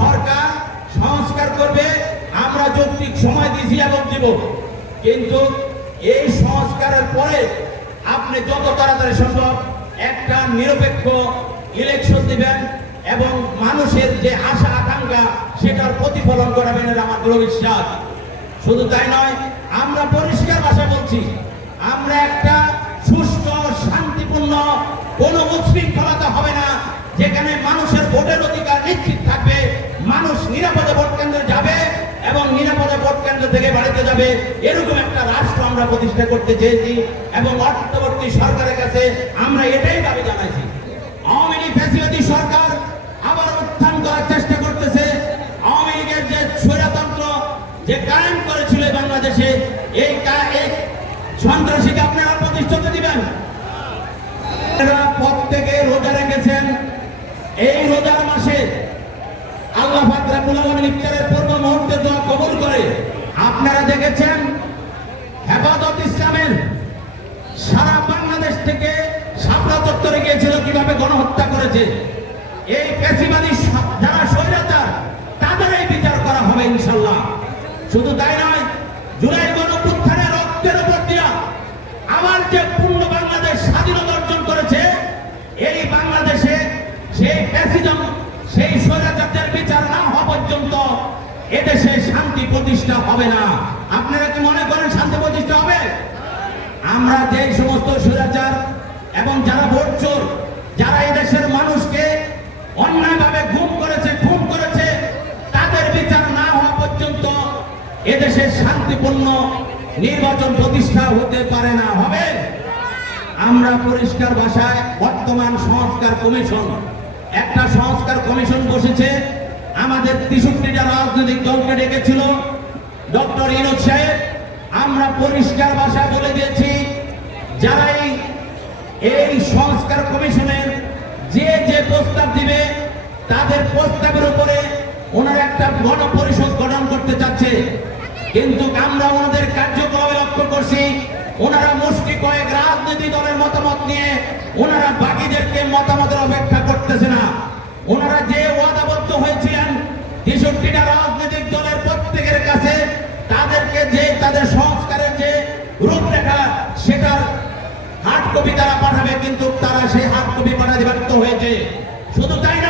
সরকার সংস্কার করবে, আমরা যৌক্তিক সময় দিয়েছি এবং দিব, কিন্তু এই সংস্কারের পরে আপনি যত তাড়াতাড়ি সম্ভব একটা নিরপেক্ষ ইলেকশন দিবেন এবং মানুষের যে আশা আকাঙ্ক্ষা সেটার প্রতিফলন করাবেন, এটা আমার দৃঢ় বিশ্বাস। শুধু তাই নয়, আমরা পরিষ্কার ভাষায় বলছি, আমরা একটা সুষ্ঠু শান্তিপূর্ণ কোন উচ্ছৃঙ্খলতা হবে না, যেখানে মানুষের ভোটের অধিকার নিশ্চিত থাকবে, মানুষ নিরাপদে ভোট কেন্দ্রে যাবে এবং নিরাপদে ভোট কেন্দ্র থেকে বাড়িতে যাবে, এরকম একটা রাষ্ট্র আমরা প্রতিষ্ঠা করতে চেয়েছি এবং অন্তর্বর্তী সরকারের কাছে আমরা এটাই দাবি জানাইছি। আওয়ামী লীগ ফ্যাসিবাদী সরকার আবার উত্থান করার চেষ্টা করতেছে। আওয়ামী লীগের যে স্বৈরতন্ত্র যে কায়েম করেছিল বাংলাদেশে, এই সন্ত্রাসীকে আপনারা প্রতিষ্ঠা দিবেন। প্রত্যেকে রোজা রেখেছেন, এই রোজার মাসে আল্লাহ পাক রব্বুল আলামিন ইফতারের পূর্ব মুহূর্তে দোয়া কবুল করে। আপনারা দেখেছেন হেফাজত ইসলামের সারা বাংলাদেশ থেকে শাপলা চত্বরে গিয়েছিল, কিভাবে গণহত্যা করেছে। এই ফ্যাসিবাদী যারা স্বৈরাচার তাদের এই বিচার করা হবে ইনশাআল্লাহ। শুধু তাই নয়, জুলাই গণঅভ্যুত্থানের রক্তের উপর দিয়া আবার যে পূর্ণ বাংলাদেশ স্বাধীনতা অর্জন করেছে, এই বাংলাদেশে সেই ফ্যাসিজম সেই স্বৈরাচারদের বিচার না হওয়া পর্যন্ত এদেশে শান্তি প্রতিষ্ঠা হবে না। আপনারা কি মনে করেন শান্তি প্রতিষ্ঠা হবে? আমরা যে সমস্ত স্বৈরাচার এবং যারা ভোট চোর, যারা এদেশের মানুষকে অন্যায়ভাবে গুম করেছে, খুন করেছে, তাদের বিচার না হওয়া পর্যন্ত এদেশে শান্তিপূর্ণ নির্বাচন প্রতিষ্ঠা হতে পারে না। হবে? আমরা পরিষ্কার ভাষায় বর্তমান সংস্কার কমিশন, একটা সংস্কার কমিশন বসেছে, আমাদের 63টা রাজনৈতিক দলকে ডেকেছিল ডক্টর ইউনূস সাহেব। আমরা পরিষ্কার ভাষায় বলে দিয়েছি, যারাই এই সংস্কার কমিশনের যে যে প্রস্তাব দিবে তাদের প্রস্তাবের উপরে ওনারা একটা গণপরিষদ গঠন করতে চাচ্ছে, কিন্তু আমরা ওনাদের কার্যক্রমে লক্ষ্য করছি ওনারা মুষ্টি কয়েক রাজনৈতিক দলের মতামত নিয়ে ওনারা বাকিদেরকে মতামতের অপেক্ষা করতেছে না। ওনারা যে ওয়াদাবদ্ধ হয়েছিলেন 63টা রাজনৈতিক দলের প্রত্যেকের কাছে তাদেরকে যে তাদের সংস্কারের যে রূপরেখা সেটার হার্ড কপি তারা পাঠাবে, কিন্তু তারা সেই হার্ড কপি পাঠাতে ব্যর্থ হয়েছে। শুধু তাই না,